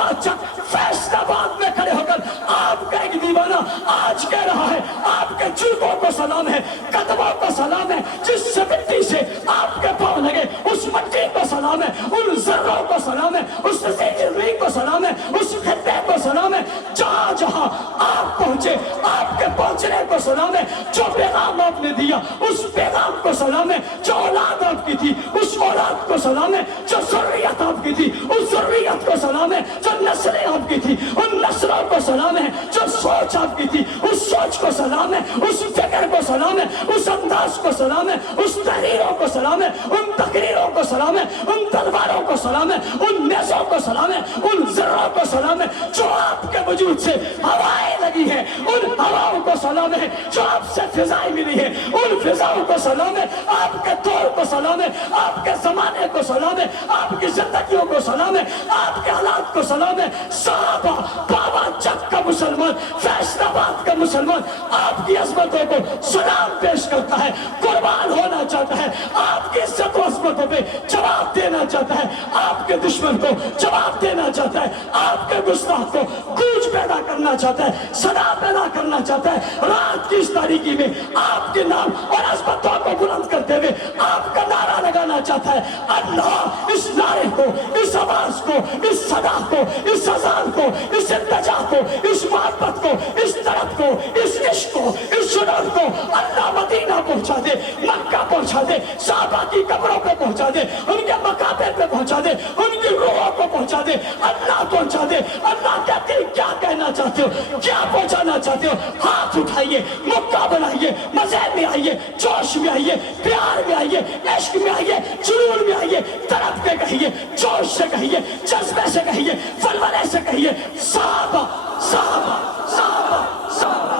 بابا چک فیصلہ آباد میں کھڑے ہو کر آپ کا ایک دیوانہ آج کہہ رہا ہے آپ کے جوتوں کو سلام ہے، قدموں کو سلام ہے، جس سے مٹی سے آپ کے پاؤں لگے اس مٹی کو سلام ہے، ان ذروں کو سلام ہے، اس زیجری کو سلام ہے، اس خطے کو سلام ہے، جہاں جہاں آپ پہنچے آپ کے پہنچنے کو سلام ہے، جو پیغام آپ نے دیا اس پیغام کو سلام ہے، جو اولاد آپ کی تھی اس اولاد کو سلام ہے، جو ذریت آپ کی تھی اس ذریت کو سلام ہے، جو نسلیں آپ کی تھی ان نسلوں کو سلام ہے، جو سوچ آپ کی تھی اس سوچ کو سلام ہے، اس فکر کو سلام ہے، اس انداز کو سلام ہے، اس تحریروں کو سلام ہے، ان تقریروں کو سلام ہے، ان تلواروں کو سلام ہے، ان نیزوں کو سلام ہے، ان ذروں کو سلام ہے، جو آپ کے وجود سے ہوائیں لگی ہیں ان ہواؤں کو سلام ہے، جو آپ سے فضائیں ملی ہیں ان فضاؤں کو سلام ہے، آپ کے دور کو سلام ہے، آپ کے زمانے کو سلام ہے، آپ کی زندگیوں کو سلام ہے، آپ کے حالات کو سلام ہے۔ صحابہ بابا چک کا مسلمان، فیصل آباد کا مسلمان آپ کی عظمتوں کو سلام پیش کرتا ہے، قربان ہونا چاہتا ہے، آپ کی عزت و عظمتوں پہ جواب دینا چاہتا ہے، آپ کے دشمن کو جواب دینا چاہتا ہے، آپ کے گستاخ کو گونج پیدا کرنا چاہتا ہے، صدا پیدا کرنا چاہتا ہے۔ رات کی اس تاریکی میں آپ کے نام اور عظمتوں کو بلند کرتے ہوئے آپ کا نعرہ لگانا چاہتا ہے، اللہ اس نعرے کو، اس آواز کو، اس صدا کو، اس اذان کو، اس التجا کو، اس محبت کو، اس طرف کو، اس عشق کو، اس جنون کو اللہ مدینہ پہنچا دے، مکہ پہنچا دے، صحابہ کی قبروں پہ پہنچا دے، ان کے مقابر پہ پہنچا دے، ان کی روحوں کو پہنچا دے، اللہ پہنچا دے۔ اللہ کہتے ہیں کیا کہنا چاہتے ہو، کیا پہنچانا چاہتے ہو؟ ہاتھ اٹھائیے، مکہ بنائیے، مزے میں آئیے، جوش میں آئیے، پیار میں آئیے، عشق میں آئیے، جنون میں آئیے، طرف پہ کہیے، جوش سے کہیے، جذبے سے کہیے، فلولے سے کہیے، صحابہ صحابہ صحابہ صحابہ۔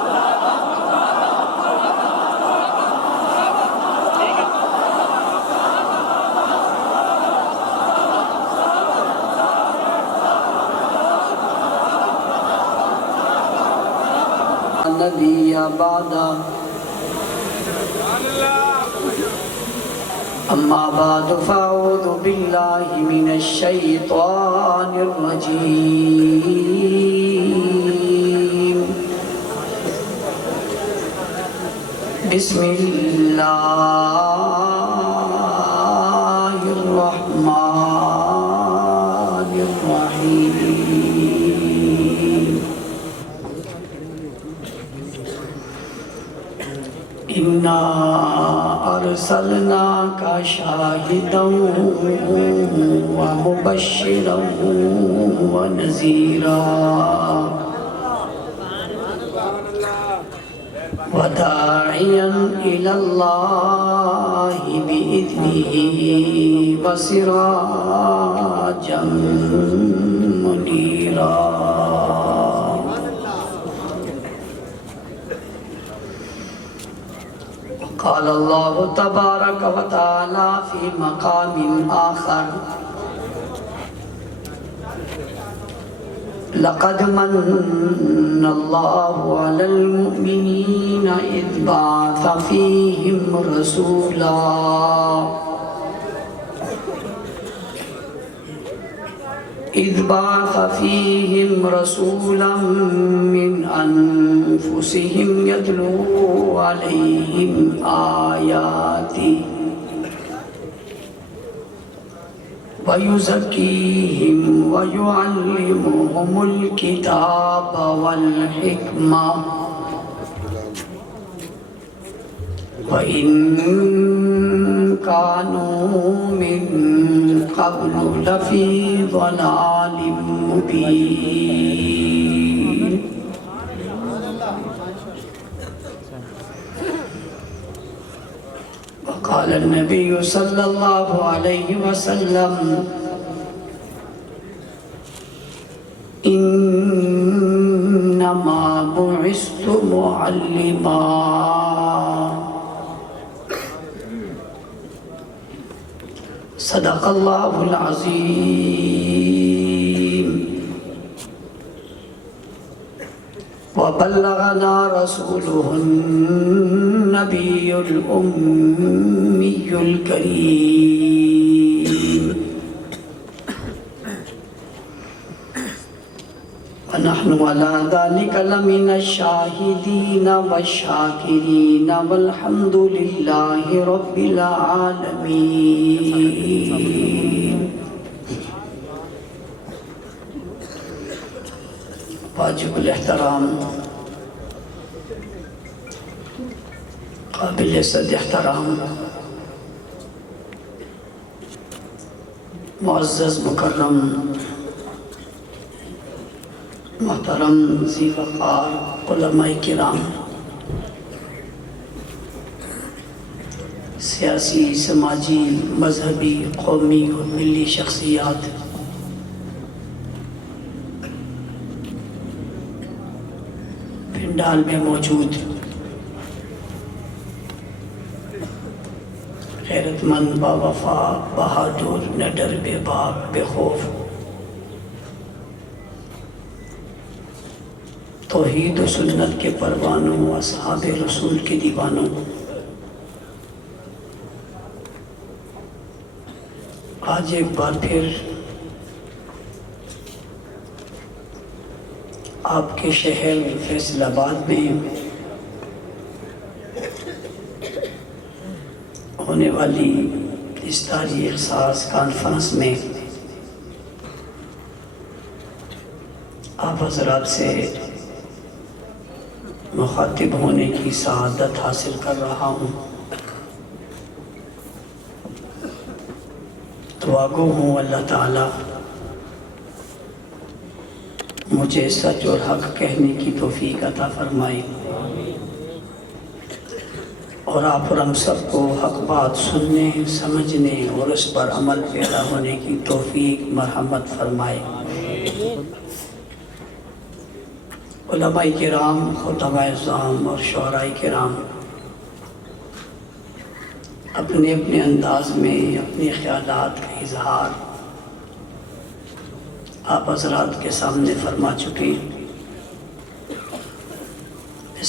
نبی بعدا اما بعد فاعوذ باللہ من الشیطان الرجیم بسم اللہ الرحمن الرحیم اِنَّا أَرْسَلْنَاكَ شَاهِدًا وَمُبَشِّرًا وَنَذِيرًا وَدَاعِيًا إِلَى اللَّهِ بِإِذْنِهِ وَسِرَاجًا مُنِيرًا۔ قال اللہ تبارک و تعالی فی مقام آخر لقد من اللہ علی المؤمنین اذ بعث فیہم رسولا اذ بعث فیہم رسولا من انفسہم یتلو علیہم آیاتی وَيُزَكِّيهِمْ وَيُعَلِّمُهُمُ الْكِتَابَ وَالْحِكْمَةَ وَإِن كَانُوا مِن قَبْلُ لَفِي ضَلَالٍ مُبِينٍ۔ وقال النبي صلى الله عليه وسلم إنما بعثت معلما صدق الله العظيم وبلغنا رسوله النبي الأمي الكريم ونحن على ذلك لمن الشاهدين والشاكرين والحمد لله رب العالمين. واجب الاحترام قابل صد احترام معزز مکرم محترم ذی وقار علماء کرام، سیاسی، سماجی، مذہبی، قومی اور ملی شخصیات، پنڈال میں موجود غیرت مند، باوفا، بہادر، نڈر، بے باک، بے خوف، توحید و سنت کے پروانوں، اصحاب رسول کے دیوانوں، آج ایک بار پھر آپ کے شہر فیصل آباد میں ہونے والی اس تاریخ ساز کانفرنس میں آپ حضرات سے مخاطب ہونے کی سعادت حاصل کر رہا ہوں. دعا گو ہوں اللہ تعالی مجھے سچ اور حق کہنے کی توفیق عطا فرمائے، اور آپ اور ہم سب کو حق بات سننے، سمجھنے اور اس پر عمل پیدا ہونے کی توفیق مرحمت فرمائے. علماء کرام، خطباء اعظام اور شعراء کرام اپنے اپنے انداز میں اپنے خیالات کا اظہار آپ حضرات کے سامنے فرما چکے.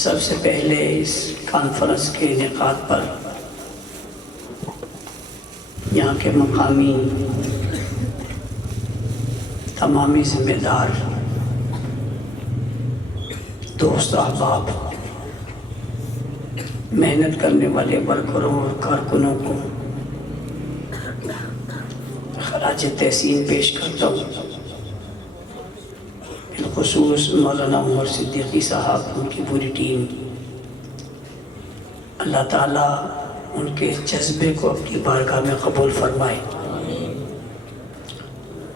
سب سے پہلے اس کانفرنس کے انعقاد پر یہاں کے مقامی تمامی ذمہ دار دوست احباب، محنت کرنے والے ورکروں اور کارکنوں کو خراج تحسین پیش کرتا ہوں. بالخصوص مولانا عمر صدیقی صاحب، ان کی پوری ٹیم، اللہ تعالیٰ ان کے جذبے کو اپنی بارگاہ میں قبول فرمائے.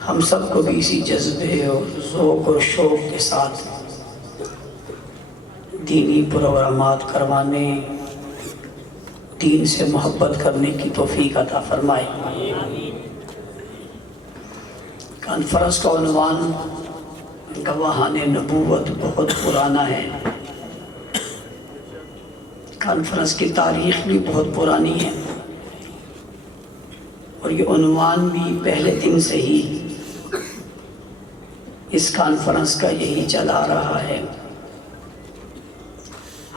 ہم سب کو بھی اسی جذبے اور ذوق اور شوق کے ساتھ دینی پروگرامات کروانے، دین سے محبت کرنے کی توفیق عطا فرمائے. کانفرنس کا عنوان گواہان نبوت بہت پرانا ہے. کانفرنس کی تاریخ بھی بہت پرانی ہے، اور یہ عنوان بھی پہلے دن سے ہی اس کانفرنس کا یہی چلا رہا ہے.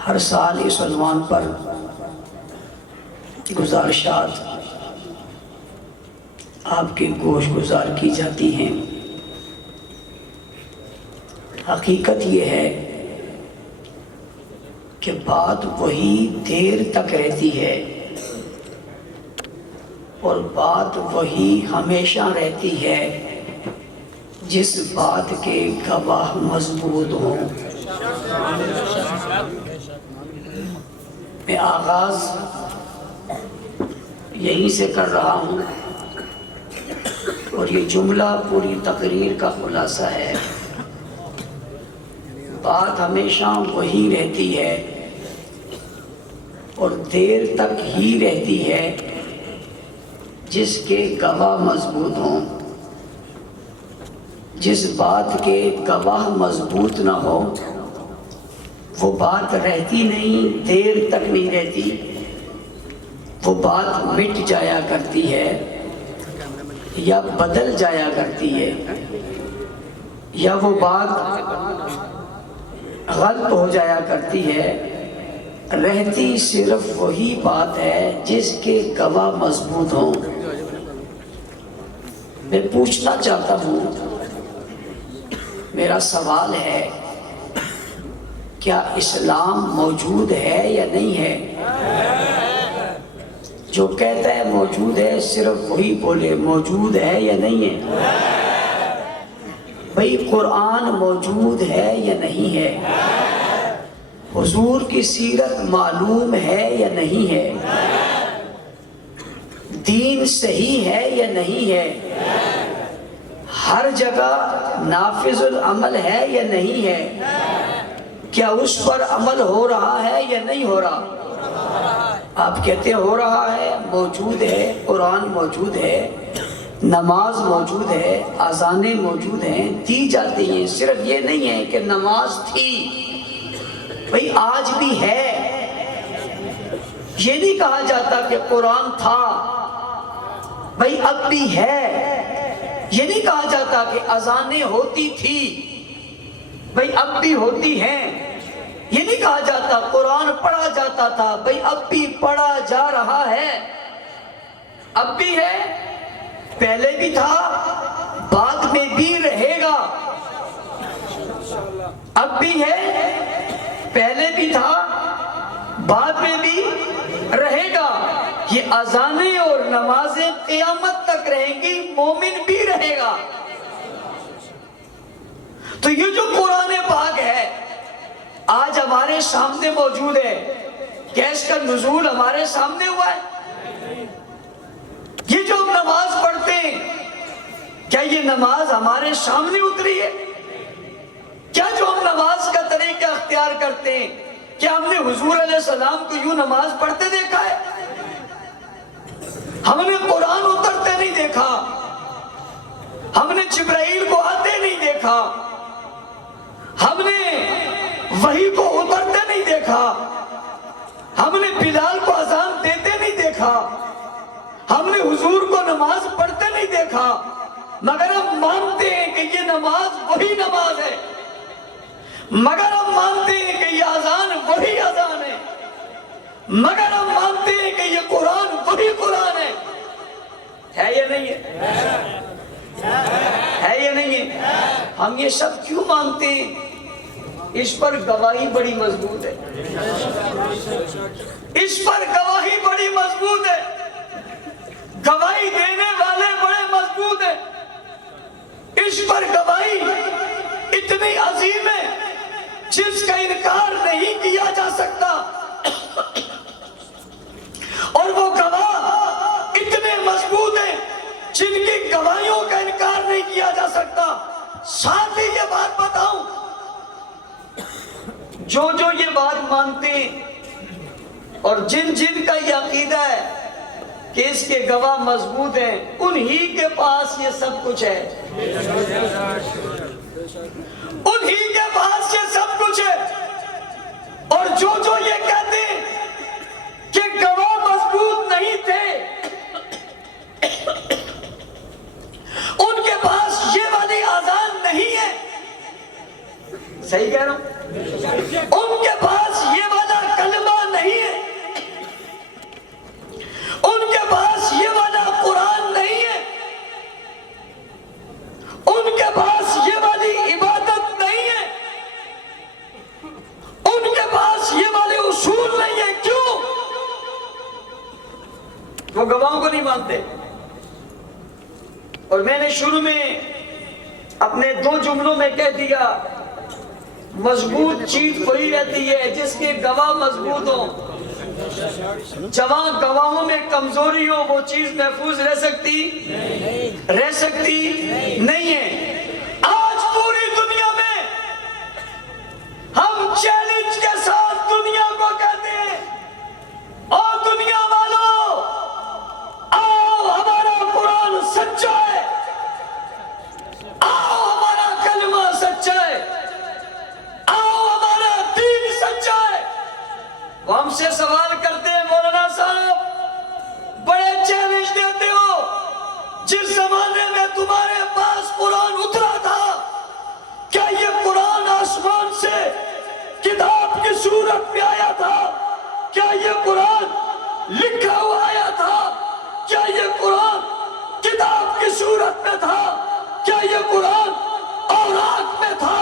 ہر سال اس عنوان پر گزارشات آپ کے گوش گزار کی جاتی ہیں. حقیقت یہ ہے کہ بات وہی دیر تک رہتی ہے، اور بات وہی ہمیشہ رہتی ہے جس بات کے گواہ مضبوط ہوں. میں آغاز یہیں سے کر رہا ہوں، اور یہ جملہ پوری تقریر کا خلاصہ ہے. بات ہمیشہ وہی رہتی ہے اور دیر تک ہی رہتی ہے جس کے گواہ مضبوط ہوں. جس بات کے گواہ مضبوط نہ ہو وہ بات رہتی نہیں، دیر تک نہیں رہتی. وہ بات مٹ جایا کرتی ہے یا بدل جایا کرتی ہے، یا وہ بات غلط ہو جایا کرتی ہے. رہتی صرف وہی بات ہے جس کے گواہ مضبوط ہوں. میں پوچھنا چاہتا ہوں، میرا سوال ہے کیا اسلام موجود ہے یا نہیں ہے؟ جو کہتا ہے موجود ہے صرف وہی بولے موجود ہے یا نہیں ہے؟ بھئی قرآن موجود ہے یا نہیں ہے؟ حضور کی سیرت معلوم ہے یا نہیں ہے؟ دین صحیح ہے یا نہیں ہے؟ ہر جگہ نافذ العمل ہے یا نہیں ہے؟ کیا اس پر عمل ہو رہا ہے یا نہیں ہو رہا؟ آپ کہتے ہو رہا ہے، موجود ہے، قرآن موجود ہے، نماز موجود ہے، اذانیں موجود ہیں، دی جاتی ہیں، صرف یہ نہیں ہے کہ نماز تھی، بھئی آج بھی ہے۔ یہ نہیں کہا جاتا کہ قرآن تھا، بھئی اب بھی ہے۔ یہ نہیں کہا جاتا کہ اذانیں ہوتی تھی، بھئی اب بھی ہوتی ہیں۔ یہ نہیں کہا جاتا قرآن پڑھا جاتا تھا، بھئی اب بھی پڑھا جا رہا ہے۔ اب بھی ہے، پہلے بھی تھا، بعد میں بھی رہے گا۔ اب بھی ہے، پہلے بھی تھا، بعد میں بھی رہے گا۔ یہ اذانیں اور نمازیں قیامت تک رہیں گی، مومن بھی رہے گا۔ تو یہ جو قرآن پاک ہے آج ہمارے سامنے موجود ہے، کیا اس کا نزول ہمارے سامنے ہوا ہے؟ یہ جو ہم نماز پڑھتے ہیں کیا یہ نماز ہمارے سامنے اتری ہے؟ کیا جو ہم نماز کا طریقہ اختیار کرتے ہیں کیا ہم نے حضور علیہ السلام کو یوں نماز پڑھتے دیکھا ہے؟ ہم نے قرآن اترتے نہیں دیکھا، ہم نے جبرائیل کو آتے نہیں دیکھا، ہم نے وحی کو اترتے نہیں دیکھا، ہم نے بلال کو اذان دیتے نہیں دیکھا، ہم نے حضور کو نماز پڑھتے نہیں دیکھا، مگر ہم مانتے ہیں کہ یہ نماز وہی نماز ہے، مگر ہم مانتے ہیں کہ یہ اذان وہی اذان ہے، مگر ہم مانتے ہیں کہ یہ قرآن وہی قرآن ہے یا نہیں ہے یا نہیں ہے؟ ہم یہ سب کیوں مانتے ہیں؟ اس پر گواہی بڑی مضبوط ہے، اس پر گواہی بڑی مضبوط ہے، گواہی دینے والے بڑے مضبوط ہیں، اس پر گواہی اتنی عظیم ہے جس کا انکار نہیں کیا جا سکتا، اور وہ گواہ اتنے مضبوط ہیں جن کی گواہیوں کا انکار نہیں کیا جا سکتا۔ ساتھ ہی یہ بات بتاؤں، جو یہ بات مانتے ہیں اور جن کا یہ عقیدہ ہے کہ اس کے گواہ مضبوط ہیں، انہی کے پاس یہ سب کچھ ہے، انہی کے پاس یہ سب کچھ ہے، اور جو یہ کہتے ہیں کہ گواہ مضبوط نہیں تھے، ان کے پاس یہ والی آزان نہیں ہے۔ صحیح کہہ رہا ہوں؟ ان کے پاس یہ والا کلمہ نہیں ہے، ان کے پاس یہ والا قرآن نہیں ہے، ان کے پاس یہ والی عبادت نہیں ہے، ان کے پاس یہ والے اصول نہیں ہے۔ کیوں؟ وہ گواہوں کو نہیں مانتے۔ اور میں نے شروع میں اپنے 2 جملوں میں کہہ دیا، مضبوط چیز وہی رہتی ہے جس کے گواہ مضبوط ہوں۔ جہاں گواہوں میں کمزوری ہو وہ چیز محفوظ رہ سکتی نہیں ہے۔ آج پوری دنیا میں ہم چیلنج کے ساتھ دنیا کو کہتے ہیں، اور دنیا والوں آؤ ہمارا قرآن سچا ہے، آؤ ہمارا کلمہ سچا ہے، آؤ ہمارا دین سچا ہے۔ وہ ہم سے سوال کرتے ہیں، مولانا صاحب بڑے چیلنج دیتے ہو، جس زمانے میں تمہارے پاس قرآن اترا تھا کیا یہ قرآن آسمان سے کتاب کی صورت میں آیا تھا؟ کیا یہ قرآن لکھا ہوا آیا تھا؟ کیا یہ قرآن کتاب کی صورت میں تھا؟ کیا یہ قرآن اوراق میں تھا؟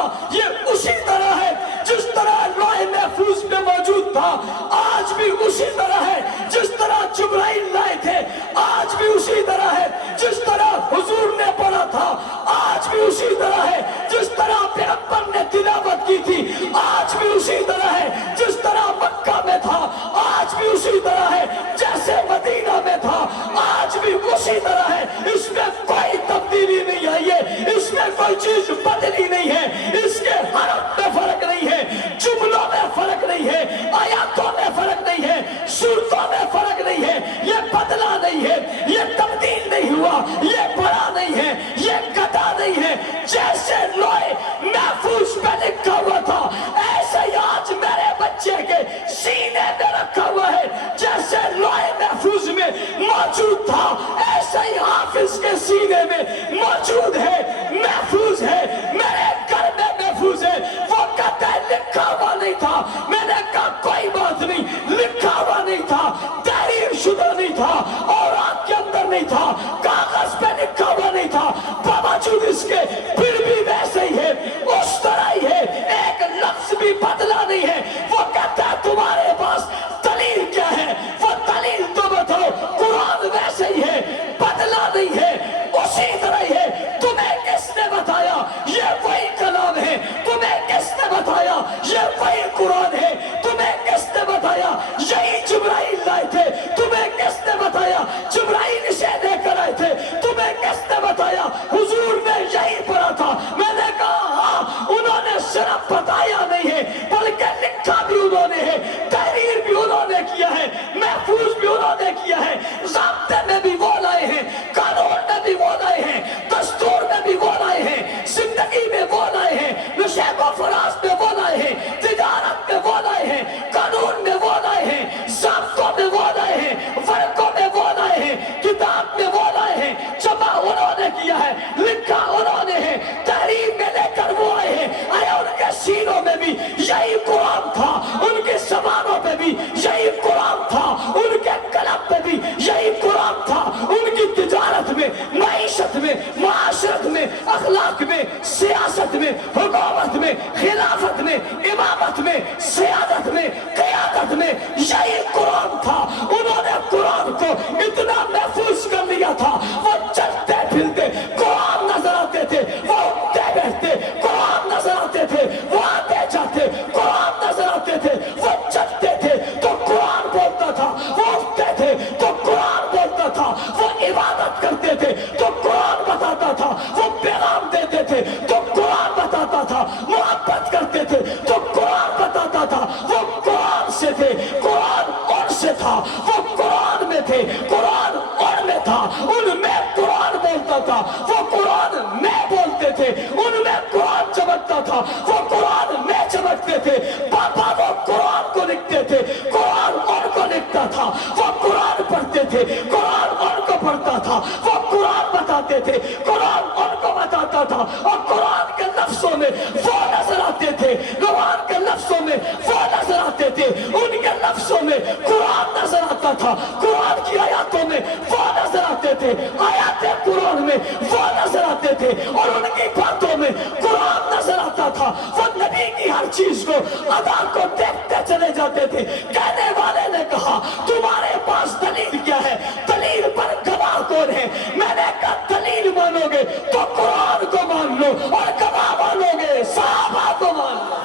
تھا یہ اسی طرح ہے جس طرح لوح محفوظ میں موجود تھا، آج بھی اسی طرح ہے جس طرح جبرائیل لائے تھے، آج بھی اسی طرح ہے جس طرح حضور نے پڑھا تھا، آج بھی اسی طرح ہے جس طرح پیغمبر نے تلاوت کی تھی، آج بھی اسی طرح ہے جس طرح مکہ میں تھا، آج بھی اسی طرح ہے جیسے مدینہ میں تھا، آج بھی اسی طرح ہے، اس میں کوئی تبدیلی نہیں آئی ہے، اس میں کوئی چیز بدلی نہیں ہے، اس کے حرف میں فرق نہیں ہے، جملوں میں فرق نہیں ہے، آیاتوں میں فرق نہیں ہے، صورتوں میں فرق نہیں ہے، یہ بدلا نہیں ہے، یہ تبدیل نہیں ہوا، یہ بڑا نہیں ہے، یہ گھٹا نہیں ہے، جیسے لوح محفوظ پہ لکھا ہوا تھا ایسے ہی آج میرے بچے کے سینے میں رکھا ہوا ہے، جیسے لوح محفوظ میں موجود تھا ایسے ہی حافظ کے سینے میں موجود ہے، محفوظ ہے، میرے گھر میں محفوظ ہے۔ وہ کہتا ہے لکھا ہوا نہیں تھا، میں نے کہا کوئی بات نہیں، لکھا ہوا نہیں تھا، تحریر شدہ نہیں تھا، اور آپ کے اندر نہیں تھا، کاغذ پہ لکھا ہوا نہیں تھا، باوجود اس کے پھر بھی ویسے ہی ہے، اس طرح ہی ہے، ایک لفظ بھی بدلا نہیں ہے۔ وہ کہتا ہے تمہارے پاس دلیل کیا ہے؟ وہ دلیل تو بتاؤ، قرآن ویسے ہی ہے، بدلا نہیں ہے، اسی طرح ہی ہے۔ تمہیں کس نے بتایا یہ وہی کلام ہے؟ تمہیں کس نے بتایا یہ وہی قرآن ہے؟ تمہیں کس نے بتایا یہی جبرائیل لائے تھے؟ تمہیں کس نے بتایا جبرائیل اسے لے کر آئے تھے؟ تمہیں کس نے بتایا حضور نے یہی پڑھا تھا؟ میں نے کہا ہاں، انہوں نے صرف بتایا نہیں ہے بلکہ لکھا بھی انہوں نے ہے، تحریر بھی انہوں نے کیا ہے، محفوظ بھی انہوں نے کیا ہے، ضابطے میں بھی وہ لائے ہیں، قانون میں بھی وہ لائے ہیں، دستور میں بھی وہ لائے ہیں، زندگی میں وہ لائے ہیں، نشیب و فراز میں وہ لائے ہیں، تجارت میں وہ لائے ہیں، قانون میں وہ لائے ہیں، ضابطوں میں وہ لائے ہیں، ورقوں میں وہ لائے ہیں، کتاب میں وہ لائے ہیں، جمع انہوں نے کیا ہے، لکھا انہوں نے ہے، تحریر میں لے کر وہ آئے ہیں۔ آیا ان کے سینوں میں بھی یہی قرآن تھا، ان کے زبانوں پہ بھی یہی قرآن تھا، ان کے قلم پہ بھی یہی قرآن تھا، ان کی تجارت میں، معیشت میں، معاشرت میں، اخلاق میں، سیاست میں، حکومت میں، خلافت میں، امامت میں، سیادت میں، قیادت میں یہی قرآن تھا۔ انہوں نے قرآن کو اتنا محفوظ کر لیا تھا، وہ چلتے پھرتے قرآن نظر آتے تھے، وہ اٹھتے بیٹھتے قرآن نظر آتے تھے، وہ آتے جاتے قرآن نظر آتے تھے، وہ چلتے تھے تو قرآن بولتا تھا، وہ اٹھتے تھے تو قرآن بولتا تھا، وہ عبادت کرتے تھے تو قرآن بتاتا تھا، وہ پیغام دیتے تھے تو قرآن بتاتا تھا، محبت کرتے تھے تو قرآن بتاتا تھا، وہ قرآن سے تھے، قرآن ان سے تھا، وہ قرآن میں تھے، قرآن ان میں تھا، ان میں قرآن بولتا تھا، وہ قرآن میں بولتے تھے، ان میں قرآن چمکتا تھا، وہ قرآن میں چمکتے تھے، پاپا وہ قرآن کو لکھتے تھے، قرآن ان کو لکھتا تھا، وہ قرآن پڑھتے تھے، قرآن ان کو پڑھتا تھا، وہ قرآن بتاتے تھے، قرآن ان کو بتاتا تھا، اور قرآن کے لفظوں میں وہ نظر آتے تھے، قرآن کے لفظوں میں وہ نظر آتے تھے، ان کے لفظوں میں قرآن نظر آتا تھا، قرآن کی آیاتوں میں وہ نظر آتے تھے، آیات قرآن میں وہ نظر آتے تھے، اور ان کی باتوں میں قرآن نظر آتا تھا۔ وہ نبی کی ہر چیز کو، ادا کو دیکھتے چلے جاتے تھے۔ کہنے والے نے کہا تمہارے پاس دلیل کیا ہے؟ دلیل پر گواہ کون ہے؟ میں نے کہا دلیل مانو گے تو قرآن کو مان لو، اور گواہ مانو گے صحابہ کو مان لو۔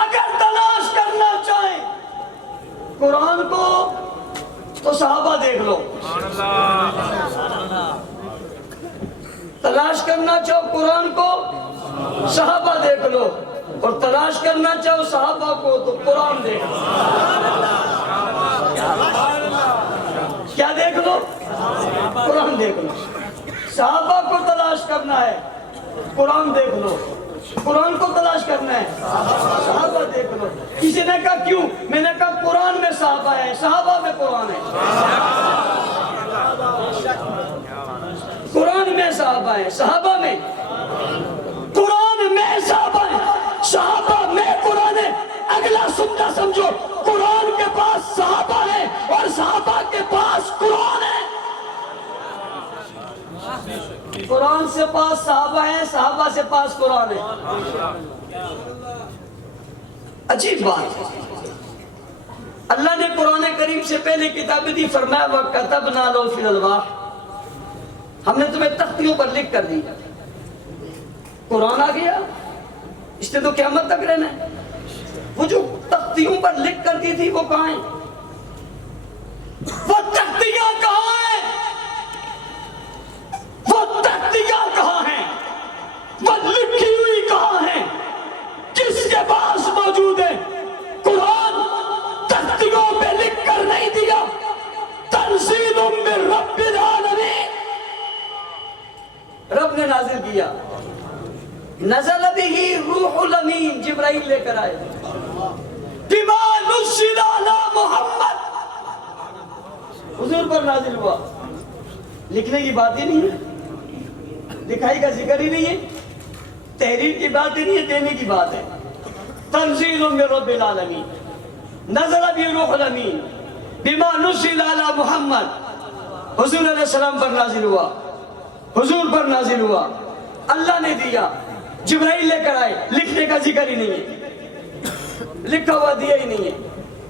اگر تلاش کرنا چاہیں قرآن کو تو صحابہ دیکھ لو، تلاش کرنا چاہو قرآن کو صحابہ دیکھ لو، اور تلاش کرنا چاہو صحابہ کو تو قرآن دیکھ لو۔ کیا دیکھ لو؟ قرآن دیکھ لو۔ صحابہ کو تلاش کرنا ہے، قرآن دیکھ لو۔ قرآن کو تلاش کرنا ہے، صحابہ دیکھ لو۔ کسی نے کہا کیوں؟ میں نے کہا قرآن میں صحابہ ہے، صحابہ میں قرآن ہے۔ قرآن میں صحابہ ہے، صحابہ میں قرآن میں صحابہ ہے، صحابہ میں قرآن ہے۔ اگلا سننا سمجھو، قرآن کے پاس صحابہ ہے اور صحابہ کے پاس قرآن ہے۔ قرآن سے پاس صحابہ ہیں، صحابہ سے پاس قرآن ہے۔ عجیب بات ہے، اللہ نے قرآن کریم سے پہلے کتابیں دی، فرمایا وَكَتَبْنَا لَهُ فِي الْأَلْوَاحِ، ہم نے تمہیں تختیوں پر لکھ کر دی۔ قرآن آ گیا، اس نے تو قیامت تک رہنا ہے۔ وہ جو تختیوں پر لکھ کر دی تھی وہ کہاں ہیں؟ وہ تختیاں کہاں ہیں؟ وہ تختیاں کہاں ہیں؟ وہ لکھی ہوئی کہاں ہیں؟ کس کے پاس موجود ہے؟ قرآن تختیوں پہ لکھ کر نہیں دیا، تنزیل من رب العالمین، رب نے نازل کیا۔ نزل بہ روح الامین، جبرائیل لے کر آئے۔ بما نزل علی محمد، حضور پر نازل ہوا۔ لکھنے کی بات ہی نہیں ہے، لکھائی کا ذکر ہی نہیں ہے، تحریر کی بات ہی نہیں ہے، دینے کی بات ہے۔ تنزیل من رب العالمین، نزل بہ روح الامین، بما نزل علی محمد، حضور علیہ السلام پر نازل ہوا، حضور پر نازل ہوا، اللہ نے دیا، جبرائیل لے کر آئے۔ لکھنے کا ذکر ہی نہیں ہے، لکھا ہوا دیا ہی نہیں ہے۔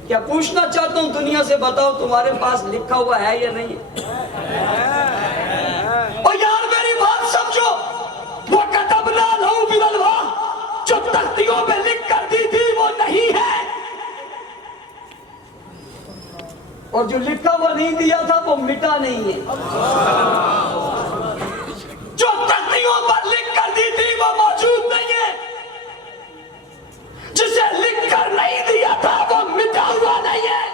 کیا پوچھنا چاہتا ہوں دنیا سے، بتاؤ تمہارے پاس لکھا ہوا ہے یا نہیں ہے؟ اور یار میری بات سمجھو، وَكَتَبْنَا لَهُ فِي الْأَلْوَاحِ، جو تختیوں پہ لکھ کر دی تھی وہ نہیں ہے، اور جو لکھا ہوا نہیں دیا تھا وہ مٹا نہیں ہے۔ جو تختیوں پر لکھ کر دی تھی وہ موجود نہیں ہے، جسے لکھ کر نہیں دیا تھا وہ مٹا ہوا نہیں ہے،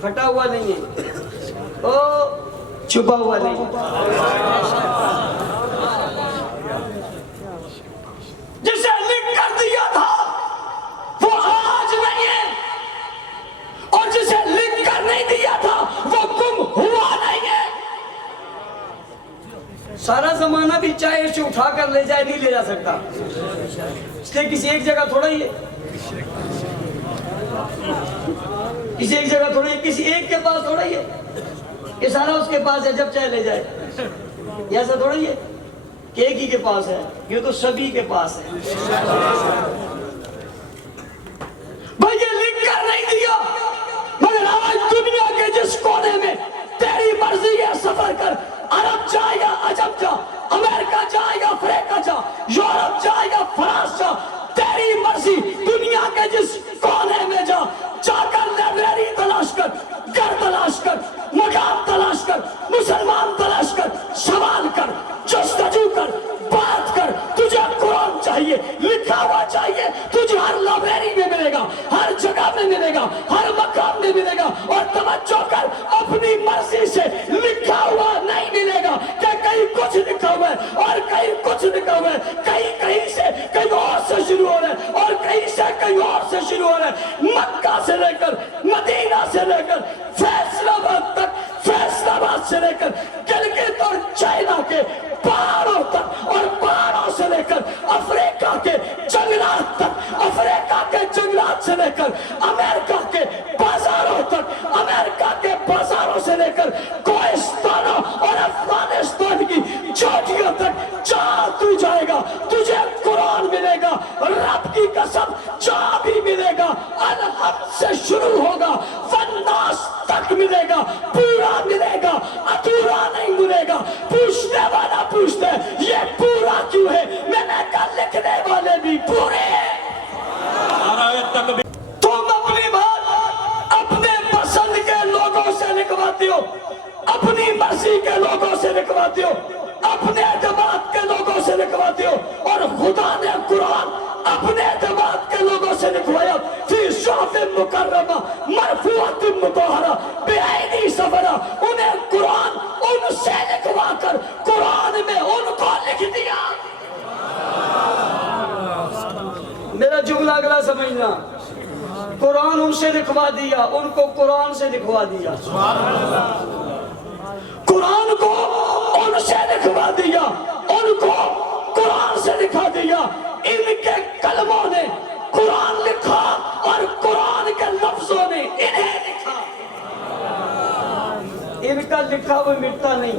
پھٹا ہوا نہیں ہے، او چھپا ہوا نہیں ہے۔ جسے لکھ کر دیا تھا وہ آج نہیں ہے، اور جسے لکھ کر نہیں دیا تھا وہ گم ہوا نہیں ہے۔ سارا زمانہ بھی چاہے اسے اٹھا کر لے جائے، نہیں لے جا سکتا، اس لیے کسی ایک جگہ تھوڑا ہی ہے، کسی ایک جگہ تھوڑا ہی، کسی ایک کے پاس تھوڑا ہی ہے کہ سارا اس کے پاس ہے جب چاہے لے جائے، یہ ایسا تھوڑا ہی ہے کہ ایک ہی کے پاس ہے، یہ تو سبھی کے پاس ہے۔ بھائی یہ لکھ کر نہیں دیا، مگر آج دنیا کے جس کونے میں تیری مرضی ہے سفر کر، عرب جا یا عجم جا، امریکہ جا یا افریقہ جا، یورپ جا یا فرانس جا، تیری مرضی، دنیا کے جس کونے میں جا، جا کر لائبریری تلاش کر، گھر تلاش کر، مقام تلاش کر، مسلمان تلاش کر، سوال کر، جستجو کر، بات کر، تجھے قرآن چاہیے، لکھا ہوا چاہیے، تجھے ہر لائبریری میں ملے گا، ہر جگہ میں ملے گا، ہر مقام میں ملے گا، اور توجہ کر، اپنی مرضی سے لکھا ہوا نہیں ملے گا کہ کہیں کچھ لکھا ہوا ہے اور کہیں کچھ لکھا ہوا ہے، کہیں سے کہیں اور سے شروع ہو رہا ہے اور کہیں سے کہیں اور سے شروع ہو رہا ہے، مکہ سے لے کر مدینہ سے لے کر فیصل آباد تک، فیصل آباد سے لے کر گلگت اور چائنا کے پہاڑوں تک، اور پہاڑوں سے لے کر افریقہ کے جنگلات تک، افریقہ کے جنگلات سے لے کر امریکہ کے بازاروں تک، امریکہ کے بازاروں سے لے کر کوہستان اور افغانستان کی چوٹیوں تک، جہاں تو جائے گا تجھے قرآن ملے گا، رب کی قسم جہاں بھی ملے گا الحمد سے شروع ہوگا، والناس تک ملے گا، پورا ملے گا، ادھورا نہیں ملے گا۔ پوچھنے والا پوچھتے یہ پورا کیوں ہے، میں نے کہا لکھنے والے بھی پورے ہیں۔ تم اپنی بات اپنے پسند کے لوگوں سے لکھواتے ہو، اپنی مرضی کے لوگوں سے لکھواتے ہو، اپنے اعتماد کے لوگوں سے لکھواتے ہو، اور خدا نے قرآن اپنے اعتماد کے لوگوں سے لکھوایا، فی صحف مکرمہ مرفوعۃ مطہرہ بأیدی سفرہ، انہیں قرآن ان سے لکھوا کر قرآن میں ان کو لکھ دیا۔ میرا جملہ اگلا سمجھنا، قرآن ان سے لکھوا دیا، ان کو قرآن سے لکھوا دیا، قرآن کو ان سے لکھوا دیا، ان کو قرآن سے لکھا دیا۔ ان کے کلموں نے قرآن لکھا اور قرآن کے لفظوں نے انہیں لکھا۔ ان کا لکھا وہ مٹتا نہیں،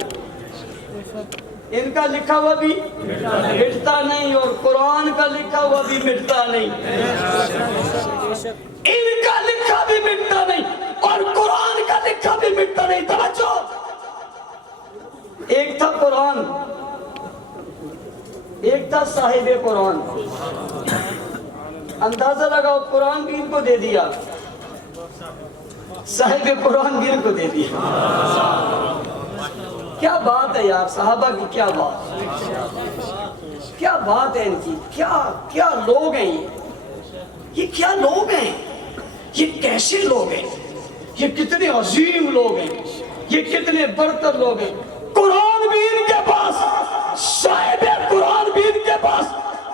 ان کا لکھا ہوا بھی مٹتا نہیں اور قرآن کا لکھا ہوا بھی مٹتا نہیں. ان کا لکھا بھی مٹتا نہیں اور قرآن کا لکھا بھی مٹتا نہیں. توجہ, ایک تھا قرآن, ایک تھا صاحب قرآن. اندازہ لگاؤ, قرآن بھی ان کو دے دیا, صاحب قرآن بھی ان کو دے دیا. کیا بات ہے یار, صحابہ کی کیا بات, کیا بات ہے ان کی, کیا لوگ ہیں یہ کیا لوگ ہیں, یہ کیسے لوگ ہیں, یہ کتنے عظیم لوگ ہیں, یہ کتنے برتر لوگ ہیں. قرآن بھی ان کے پاس, صاحب قرآن بھی ان کے پاس.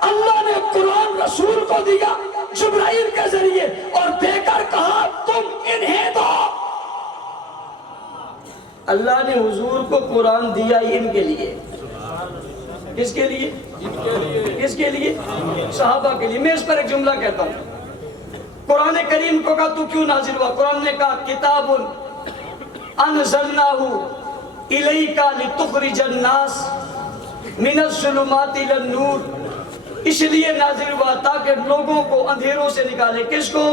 اللہ نے قرآن رسول کو دیا جبرائیل کے ذریعے اور دے کر کہا تم انہیں دو. اللہ نے حضور کو قرآن دیا ان کے لیے. کس کے لیے؟ کس کے لیے؟ صحابہ کے لیے. میں اس پر ایک جملہ کہتا ہوں. قرآن کریم کو کہا تو کیوں نازل ہوا؟ قرآن نے کہا کتاب انزلناہ الیک لتخرج الناس من الظلمات الی النور. اس لیے نازل ہوا تاکہ لوگوں کو اندھیروں سے نکالے. کس کو؟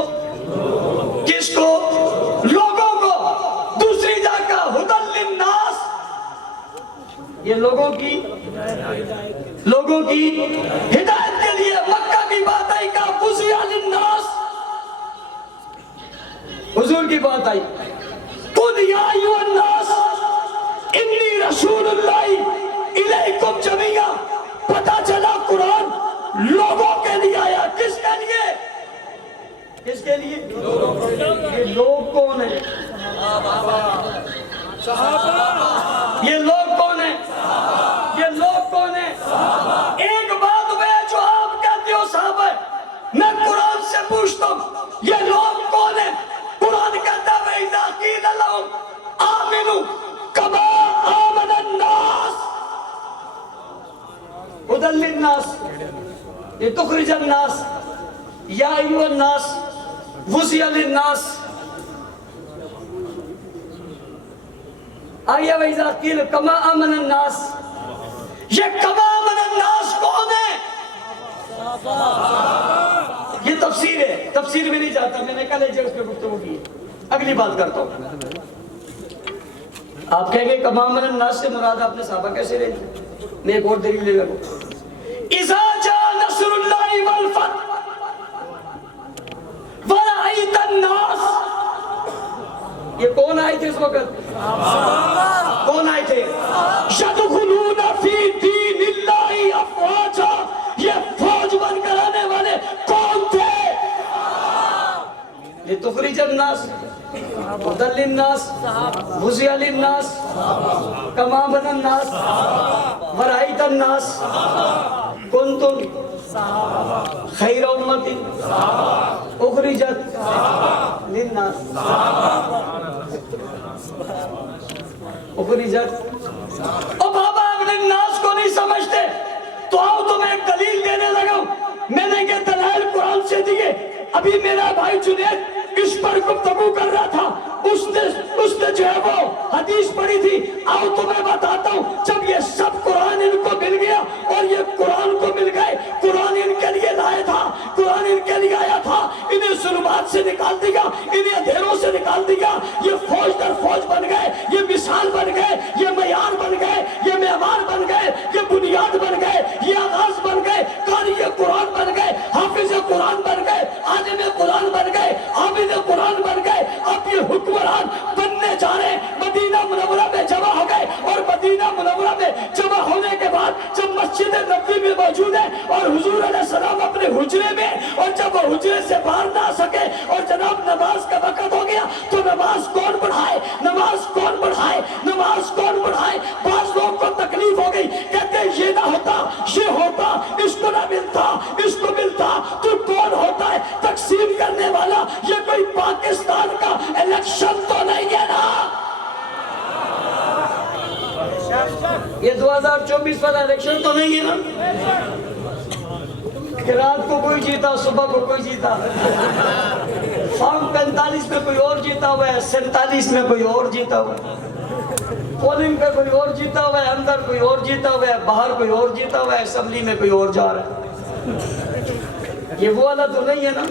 کس کو؟ لوگوں کو. دوسری جگہ ہدی للناس, یہ لوگوں کی ہدایت کے لیے. مکہ کی بات آئی کا فزع للناس, حضور کی بات آئی قل یا ایھا الناس انی رسول اللہ الیکم جمیعا. پتہ چلا قرآن لوگوں کے لیے آیا. کس کے لیے؟ کس کے لیے؟ یہ لوگ کون ہیں؟ یہ لوگ کون ہیں؟ یہ لوگ کون ہیں؟ ایک بات وہ ہے جو آپ کہتے ہو صحابہ, میں قرآن سے پوچھتا ہوں یہ لوگ کون ہیں؟ قرآن کہتا ہے وَإِذَا قِيلَ لَهُمْ آمِنُوا كَمَا آمَنَ النَّاسُ هُدًى لِلنَّاسِ لِتُخْرِجَ النَّاسَ يَا أَيُّهَا النَّاسُ وُزِّيَ لِلنَّاسِ. آئیے وَإِذَا قِيلَ كَمَا آمَنَ النَّاسِ, یہ کما آمن الناس کون ہے؟ یہ تفسیر ہے, تفسیر میں نہیں جاتا, میں نے کل ایک جگہ اس پہ گفتگو کی. اگلی بات کرتا ہوں. آپ کہیں گے کما آمن الناس سے مراد آپ نے صحابہ کیسے لے لی؟ میں ایک اور دلیل لے لگا. اِذَا جَاءَ نَصْرُ اللَّهِ وَالْفَتْحُ وَرَأَيْتَ النَّاسَ. یہ کون آئے تھے اس وقت؟ کون آئے تھے؟ يَدْخُلُونَ فِي دِينِ اللَّهِ أَفْوَاجًا. یہ فوج بن کر آنے والے کون تھے؟ لِتُخْرِجَ النَّاسَ هُدًى لِلنَّاسِ وُزِّيَ لِلنَّاسِ كَمَا آمَنَ النَّاسُ وَرَأَيْتَ النَّاسَ كُنتُمْ خیر امتی اخرجت للناس. اخرجت. او بابا اپنے ناس کو نہیں سمجھتے تو آؤ تمہیں ایک دلیل دینے لگا ہوں. میں نے یہ دلائل قرآن سے دیے. ابھی میرا بھائی جنید اس پر گفتگو کر رہا تھا, اس نے جو ہے وہ حدیث پڑھی تھی. آؤ تمہیں بتاتا ہوں. جب یہ سب قرآن ان کو مل گیا اور یہ قرآن کو مل گئے, قرآن ان کے لیے لائے تھا, قرآن ان کے لیے آیا تھا, انہیں ظلمات سے نکال دیا, انہیں اندھیروں سے نکال دیا. یہ فوج در فوج بن گئے, یہ مثال بن گئے, یہ معیار بن گئے, یہ معمار بن گئے, یہ بنیاد بن گئے, یہ آغاز بن گئے, قاری قرآن بن گئے, حافظ قرآن بن گئے, عالم قرآن بن گئے, عابد قرآن بن گئے. اب یہ حکمران بننے جا رہے ہیں. مدینہ منورہ میں جمع ہو گئے اور مدینہ منورہ میں جمع ہونے کے بعد جب مسجد نبوی میں موجود ہے اور حضور علیہ السلام اپنے حجرے میں, اور جب وہ حجرے سے باہر نہ آ سکے اور جناب نماز کا وقت ہو گیا تو نماز کون پڑھائے, نماز کون پڑھائے, نماز کون پڑھائے. بعض لوگوں کو تکلیف ہو گئی, کہتے ہیں یہ نہ ہوتا, یہ ہوتا, اس کو نہ ملتا, اس کو ملتا. تو کون ہوتا ہے تقسیم کرنے والا؟ یہ کوئی پاکستان کا الیکشن تو نہیں ہے نا. یہ 2024 والا الیکشن تو نہیں ہے نا کہ رات کو کوئی جیتا, صبح کو کوئی جیتا. فارم 45 میں کوئی اور جیتا ہوا ہے, 47 میں کوئی اور جیتا ہوا ہے. پولنگ پہ کوئی اور جیتا ہوا ہے، اندر کوئی اور جیتا ہوا ہے، باہر کوئی اور جیتا ہوا ہے، اسمبلی میں کوئی اور جا رہا ہے. یہ وہ والا تو نہیں ہے نا،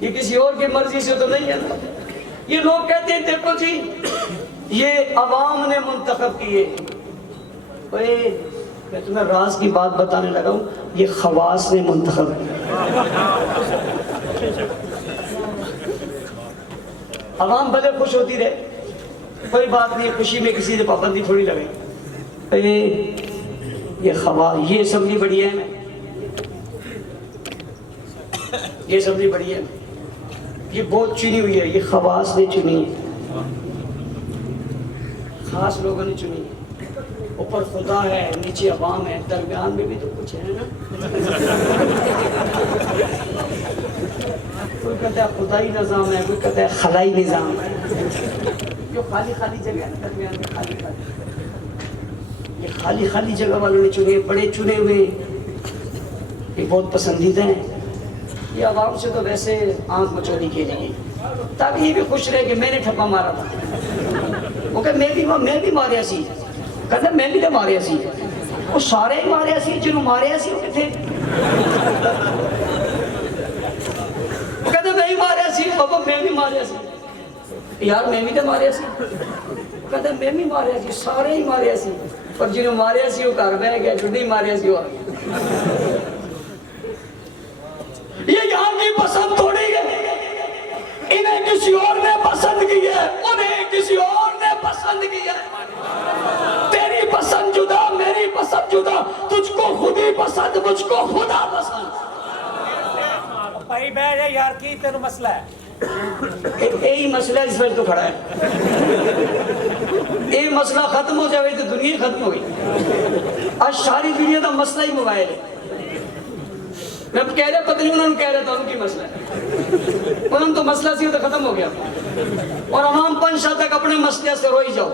یہ کسی اور کی مرضی سے تو نہیں ہے نا. یہ لوگ کہتے ہیں دیکھو جی یہ عوام نے منتخب کیے. میں تمہیں راز کی بات بتانے لگا ہوں، یہ خواص نے منتخب کیے. عوام بھلے خوش ہوتی رہے، کوئی بات نہیں، خوشی میں کسی سے پابندی تھوڑی لگے. یہ خواص، یہ اسمبلی بڑی ہے، یہ اسمبلی بڑی ہے، یہ بہت چنی ہوئی ہے، یہ خواص نے چنی ہے، خاص لوگوں نے چنی ہے. اوپر خدا ہے، نیچے عوام ہے، درمیان میں بھی تو کچھ ہے نا. کوئی کہتا ہے خدائی نظام ہے، کوئی کہتا ہے خلائی نظام ہے. جو خالی خالی جگہ ہے درمیان میں، خالی خالی، یہ خالی خالی جگہ والوں نے چنے، بڑے چنے ہوئے، یہ بہت پسندیدہ ہیں. یہ عوام سے تو ویسے آنکھ مچولی کے لیے، تاکہ یہ بھی خوش رہے کہ میں نے ٹھپا مارا تھا. وہ کہ میں بھی ماریا سی، کہتا میں بھی تو ماریا سی. وہ سارے ہی ماریا سی، جنہوں ماریا سی وہ کتنے؟ وہ کہتا میں ہی ماریا سی، بابا میں بھی ماریا سی. یار میں بھی تو ماریا سی. وہ کہتا میں بھی ماریا سی، سارے ہی ماریا سی، پر جنہوں ماریا سی وہ گھر بہ گیا، جو نہیں ماریا سی وہ آ گیا. یہ یہاں کی پسند تھوڑی ہے، انہیں کسی اور نے پسند کی ہے، انہیں کسی اور نے پسند کی ہے. تیری پسند جدا، میری پسند جدا، تجھ کو خود ہی پسند، مجھ کو خدا پسند. بھائی بیٹھ جا یار، کی تیرا مسئلہ ہے؟ یہی مسئلہ اس وقت تو کھڑا ہے. یہ مسئلہ ختم ہو جائے تو دنیا ختم ہو گئی. آج ساری دنیا کا مسئلہ ہی موبائل ہے. میں کہہ رہا پتہ نہیں، انہوں نے کہہ رہا تھا ان کی مسئلہ ہے، انہوں تو مسئلہ سی تو ختم ہو گیا. اور عوام 5 سال تک اپنے مسئلے سے روئی جاؤ.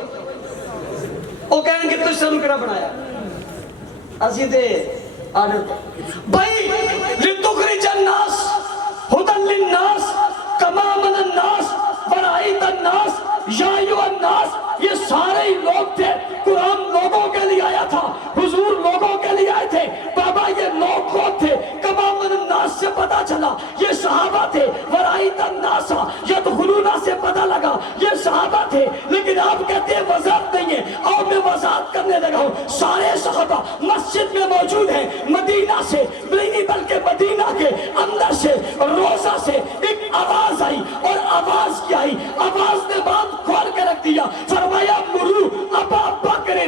وہ کہیں گے تجھ سے نکرا بنایا اسی دے آڈر بھائی لتخرج الناس ہدی للناس کما من الناس ورائیت الناس یا ایھا الناس. یہ سارے ہی لوگ تھے، قرآن لوگوں کے لیے آیا تھا، حضور لوگوں کے لیے آئے تھے. بابا یہ لوگ کون تھے؟ کما من الناس سے پتا چلا یہ صحابہ تھے. ورائیت الناس یدخلون سے پتا لگا یہ صحابہ تھے. لیکن آپ کہتے ہیں وضاحت نہیں ہے، اور میں وضاحت کرنے لگا ہوں. سارے صحابہ مسجد میں موجود ہیں، مدینہ سے نہیں بلکہ مدینہ کے اندر سے روزہ سے ایک آواز آئی. اور آواز کیا آئی؟ آواز نے بات کھول کے رکھ دیا. فرمایا مرو ابا بکر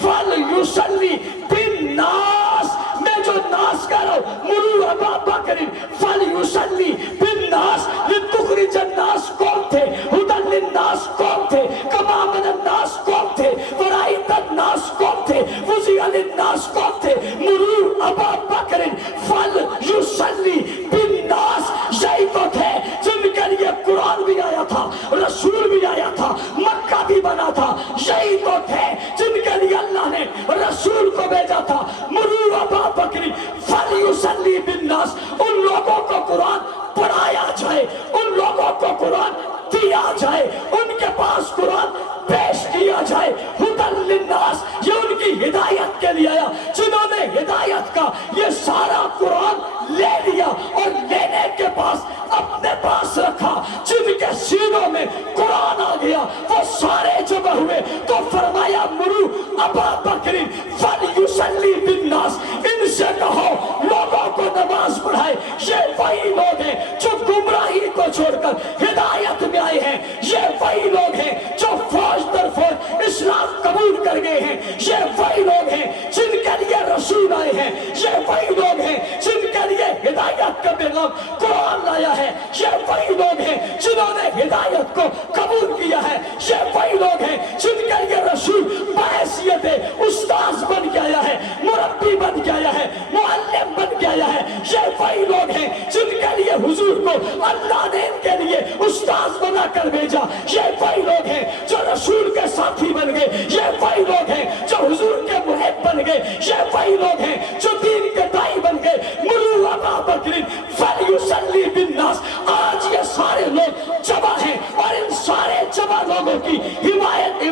فلیصلی بالناس. میں جو ناس کر رہا ہوں، مرو ابا بکر فلیصلی بالناس. لتخرج الناس کون تھے؟ ہدی للناس کون تھے؟ کما من الناس کون تھے؟ ورائیت الناس کون تھے؟ وضع للناس کون تھے؟ مرو ابا بکر فلیصلی بالناس. یہی تو تھے جن کے لیے قرآن بھی آیا تھا، رسول بھی آیا تھا، مکہ بھی بنا تھا. یہی تو تھے جن کے لیے اللہ نے رسول کو بھیجا تھا. مرو ابا بکر فلیصلی بالناس. ان لوگوں کو قرآن پڑھایا جائے، ان لوگوں کو قرآن دیا جائے، ان کے پاس قرآن پیش کیا جائے. ہدی للناس یہ ان کی ہدایت کے لیے آیا، جنہوں نے ہدایت کا یہ سارا قرآن لے لیا اور لینے کے پاس اپنے پاس رکھا. جن کے سینوں میں قرآن آ گیا وہ سارے جمع ہوئے. تو فرمایا مرو ابا بکر فلیصلی بالناس. ان سے کہو لوگوں کو نماز پڑھائے. یہ وہی لوگ ہیں جو گمراہی کو چھوڑ کر ہدایت میں آئے ہیں. یہ وہی لوگ ہیں جو فوج در فوج اسلام قبول کر گئے ہیں. یہ وہی لوگ ہیں جن کے لیے رسول آئے ہیں. یہ وہی لوگ ہیں جن کے لیے ہدایت کا پیغام قرآن لایا ہے. یہ وہی لوگ ہیں جنہوں نے ہدایت کو قبول کیا ہے. یہ وہی لوگ ہیں جن کے لیے رسول بحیثیت استاذ بن کے آیا ہے، مربی بن کے آیا ہے، معلم بن کے آیا ہے. یہ وہی لوگ ہیں جن کے لیے حضور کو اللہ نے ان کے لیے استاذ بنا کر بھیجا. یہ وہی لوگ ہیں جو رسول کے ساتھی بن گئے. یہ وہی لوگ ہیں جو حضور کے محب بن گئے. یہ وہی لوگ ہیں جو دین کے دائی بن گئے. مرو ابا بکر فلیصلی بالناس. آج یہ سارے لوگ جمع ہیں اور ان سارے جمع لوگوں کی حمایت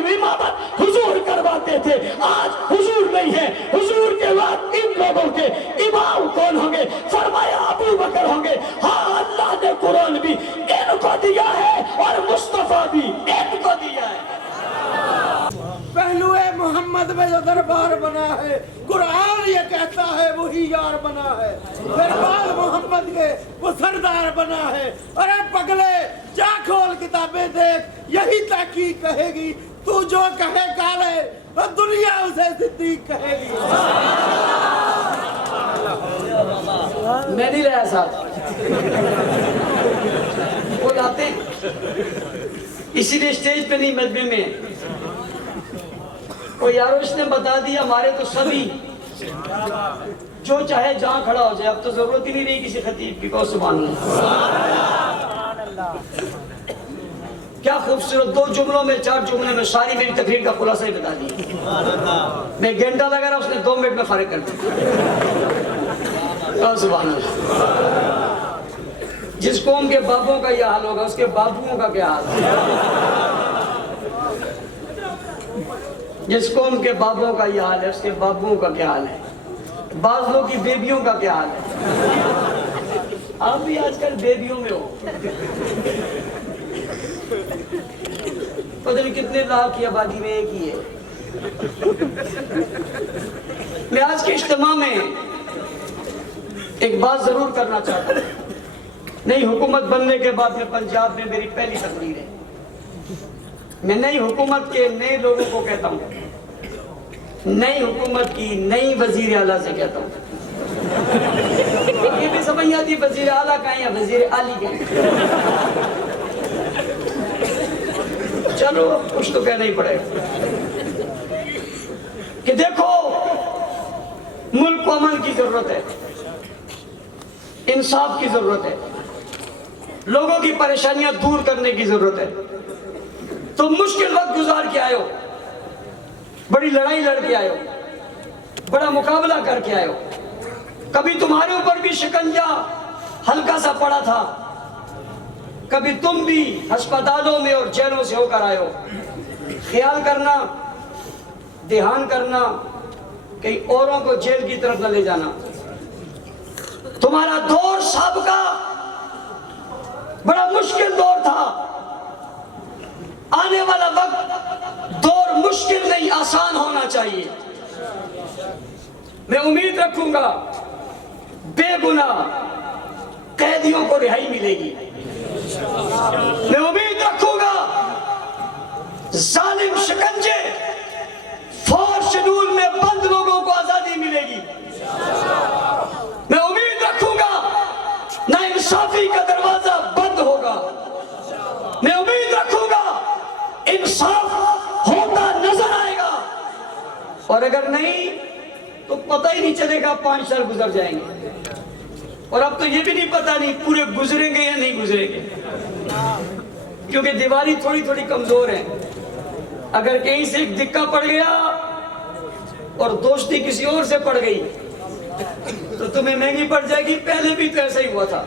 بھی ان کو دیا ہے اور مصطفیٰ بھی ان کو دیا ہے. پہلو محمد میں جو دربار بنا ہے قرآن یہ کہتا ہے وہی یار بنا ہے. پھر بعد محمد کے وہ سردار بنا ہے. ارے پگلے جا کھول کتابیں دیکھ یہی تحقیق کہے گی تو جو کہے کالے اور دنیا اسے صدیق کہے گی. میں نہیں لایا ساتھ وہ لاتے اسی لیے اسٹیج پہ نہیں مجمع میں. وہ یارو اس نے بتا دیا ہمارے تو سبھی جو چاہے جہاں کھڑا ہو جائے. اب تو ضرورت ہی نہیں رہی کسی خطیب کی. کو سبحان اللہ. کیا خوبصورت 2 جملوں میں 4 جملوں میں ساری میری تقریر کا خلاصہ ہی بتا دیا. میں گھنٹہ لگا رہا اس نے 2 منٹ میں فارغ کر دیا. سبحان اللہ. جس قوم کے بابوں کا یہ حال ہوگا اس کے بابوؤں کا کیا حال ہے. جس قوم کے بابوں کا یہ حال ہے اس کے بابوؤں کا کیا حال ہے. بعض لوگ کی بیبیوں کا کیا حال ہے. آپ بھی آج کل بیبیوں میں ہو. پتہ نہیں کتنے لاکھ کی آبادی میں ایک ہی ہے. میں آج کے اجتماع میں ایک بات ضرور کرنا چاہتا ہوں. نئی حکومت بننے کے بعد میں پنجاب میں میری پہلی تقریر ہے. میں نئی حکومت کے نئے لوگوں کو کہتا ہوں, نئی حکومت کی نئی وزیر اعلیٰ سے کہتا ہوں. یہ بھی سمجھ آتی وزیر اعلیٰ کہیں یا وزیر عالی کہیں. چلو کچھ تو کہنا ہی پڑے گا کہ دیکھو ملک کو امن کی ضرورت ہے, انصاف کی ضرورت ہے, لوگوں کی پریشانیاں دور کرنے کی ضرورت ہے. تم مشکل وقت گزار کے آئے ہو, بڑی لڑائی لڑ کے آئے ہو, بڑا مقابلہ کر کے آئے ہو. کبھی تمہارے اوپر بھی شکنجہ ہلکا سا پڑا تھا, کبھی تم بھی ہسپتالوں میں اور جیلوں سے ہو کر آئے ہو. خیال کرنا, دھیان کرنا, کہیں اوروں کو جیل کی طرف نہ لے جانا. تمہارا دور سابقہ بڑا مشکل دور تھا. آنے والا وقت دور مشکل نہیں آسان ہونا چاہیے. میں امید رکھوں گا بے گناہ قیدیوں کو رہائی ملے گی. میں امید رکھوں گا ظالم شکنجے فور شیڈول میں بند لوگوں کو آزادی ملے گی. میں امید رکھوں گا ناانصافی کا دروازہ بند ہوگا. میں امید رکھوں گا انصاف ہوتا نظر آئے گا. اور اگر نہیں تو پتہ ہی نہیں چلے گا 5 سال گزر جائیں گے. اور اب تو یہ بھی نہیں پتہ نہیں پورے گزریں گے یا نہیں گزریں گے, کیونکہ دیواری تھوڑی تھوڑی کمزور ہے. اگر کہیں سے ایک دکا پڑ گیا اور دوستی کسی اور سے پڑ گئی تو تمہیں مہنگی پڑ جائے گی. پہلے بھی تو ایسا ہی ہوا تھا,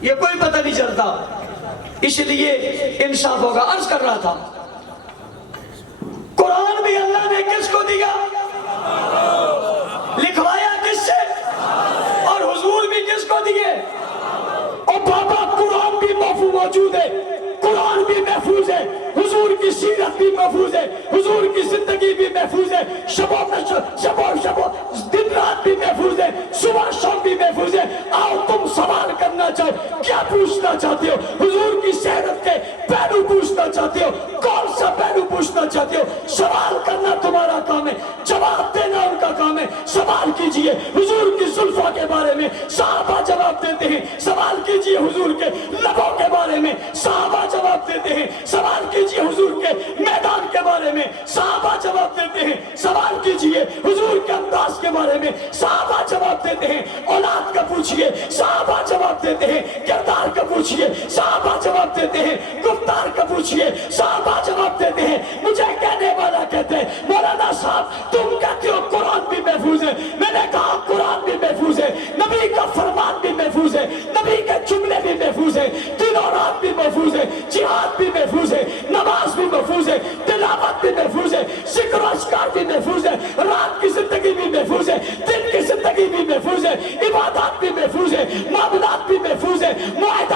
یہ کوئی پتہ نہیں چلتا. اس لیے انصاف ہوگا. عرض کر رہا تھا قرآن بھی اللہ نے کس کو دیا, لکھوایا کس سے, اور حضور بھی کس کو دیے. اور بابا قرآن بھی محفوظ موجود ہے, قرآن بھی محفوظ ہے, حضور کی سیرت بھی محفوظ ہے, حضور کی زندگی بھی محفوظ ہے, شب دن رات بھی محفوظ ہے, صبح شام بھی محفوظ ہے. آؤ تم سوال کرنا چاہو, کیا پوچھنا چاہتے ہو؟ حضور کی سیرت کے پہلو پوچھنا چاہتے ہو؟ کون سا پہلو پوچھنا چاہتے ہو؟ سوال کرنا تمہارا کام ہے, جواب دینا ان کا کام ہے. سوال کیجئے حضور کی زلفوں کے بارے میں, صحابہ جواب دیتے ہیں. سوال کیجئے حضور کے لبوں کے بارے میں, صحابہ جواب دیتے ہیں. سوال کیجئے حضور کے میدان کے بارے میں, صحابہ جواب دیتے ہیں. سوال کیجئے حضور کے انداز کے بارے میں, صحابہ جواب دیتے ہیں. اولاد کا پوچھئے, صحابہ جواب دیتے ہیں. کردار کا پوچھئے, صحابہ جواب دیتے ہیں. گفتار کا پوچھئے, صحابہ جواب دیتے ہیں. مجھے کہنے والا کہتے ہیں مولانا صاحب تم کہتے ہو قرآن بھی محفوظ ہے. میں نے کہا قرآن بھی محفوظ ہے, نبی کا فرمان بھی محفوظ ہے, نبی کے جملے بھی محفوظ ہے, دن اور رات بھی محفوظ ہے, جہاد بھی محفوظ ہے, نماز بھی محفوظ ہے, تلاوت بھی محفوظ ہے, ذکر و اذکار بھی محفوظ ہے, رات کی زندگی بھی محفوظ ہے, دن کی زندگی بھی محفوظ ہے, عبادات بھی محفوظ ہے, معاملات بھی محفوظ ہے, معاہدات